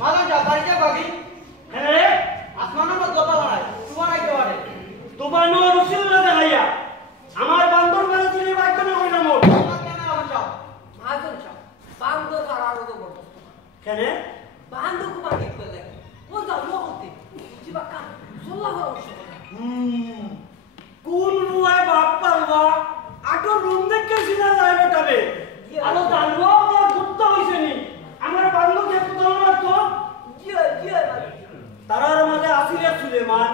মালা যা বাড়িতে বাগি হ্যাঁ রে আসমানের মধ্যে বানাই তোমার আইতে পারে তুবানো রসিল না দেখাইয়া আমার বান্দর মেরে তুই বাইক না কইরা মোর ক্যামেরা বাঁচাও মাজন চাও বান্দর ছাড়ার তো বড় কেন বান্দর কো বাকি করে ও যাও লোকতে জিবা কাম সোলা হওয়া কোন বুয়া বাপ পারবা আটো রুম দেখে সিনা যায় বেটাবে আলো জানবো তোর গুত্ত হইছে নি আমার বান্দরকে কোথাও না তো জিও জিও তারার মাঝে আসিলে সুলেমান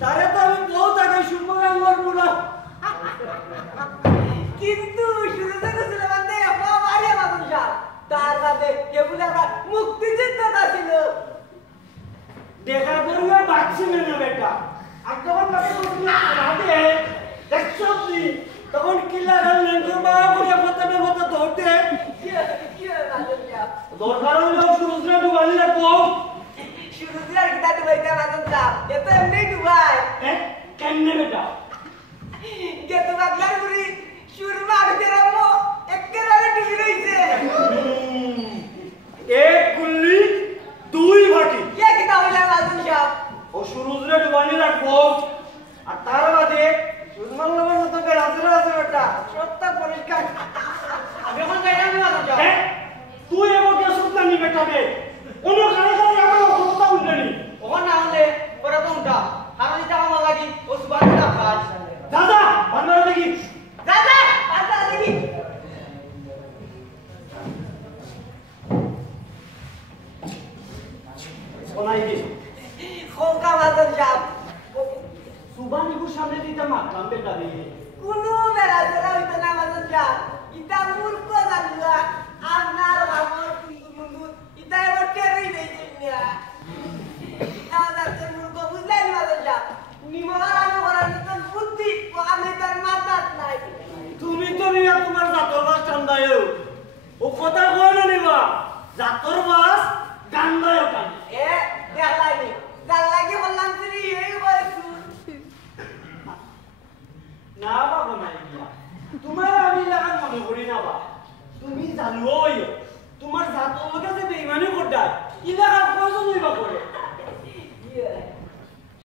তারে তো আমি বহুত আগে শুনবগাঙ্গর মুলা কিন্তু শুরু থেকে সুলেমান দে বাড়ি মাজন চাও তার বাদে কেবল আমরা মুক্তিযুদ্ধ ছিল দেখা করবে বাচ্চি না বেটা আর যখন বাকি রাতে দেখছো তুই তখন কিল্লা খাল নেঙ্গো বা করে ফতেবে ফতে ধরতে জিও জিও মাজন চাও দরকার হইলো সুরুজরা ডুবালি রাখবো শুরু দিলার কিতা ডুবাইতে মাজন চাও এত এমনি ডুবাই কেমনে বেটা কে তো বাগলার বুড়ি সুরমা ভিতরে একেবারে ডুবি রইছে এক গুল্লি দুই ভাটি কে কিতা হইলা মাজন চাও ও সুরুজরা ডুবালি রাখবো আর তার বাদে সুরমান লবণ মতো কে রাজরা আছে বেটা সত্তা পরিষ্কার যখন যাই আমি মালা যাও তুই এবার কে সুত্তা নি বেটা বে অন্য খালি খালি আমার কথা উঠনি ওখান না হলে পরে কোনটা কারণ এটা আমার লাগি ও সুবাদ না কাজ দাদা বান্দর দেখি দাদা দাদা দেখি শোনাই কি খোকা মাজন চাও সুবানিকুর সামনে দিতে মারলাম বেটা দিয়ে কোনো বেলা চলা হইতো না মাজন চাও ইতা মূর্খ জানুয়া আপনার আমার বন্ধু ইতা এবার টেরই দেইছেন না আমাদের মূর্খ বুঝলেন মাজন চাও নিমহারানো করার মতন বুদ্ধি ও আমি তার মাথাত নাই তুমি তো নিয়া তোমার জাতর বাস টান্দায়ও ও কথা কইল নিবা জাতর বাস গান্দায়ও টান এ দেখাইনি যার লাগি বললাম তুই এই বলছু না বাবা নাই গিয়া তোমার আমি লাগান মনে করি না বা তুমি জানো তোমার জাতর লোকে যে বেইমানি করডা ইলা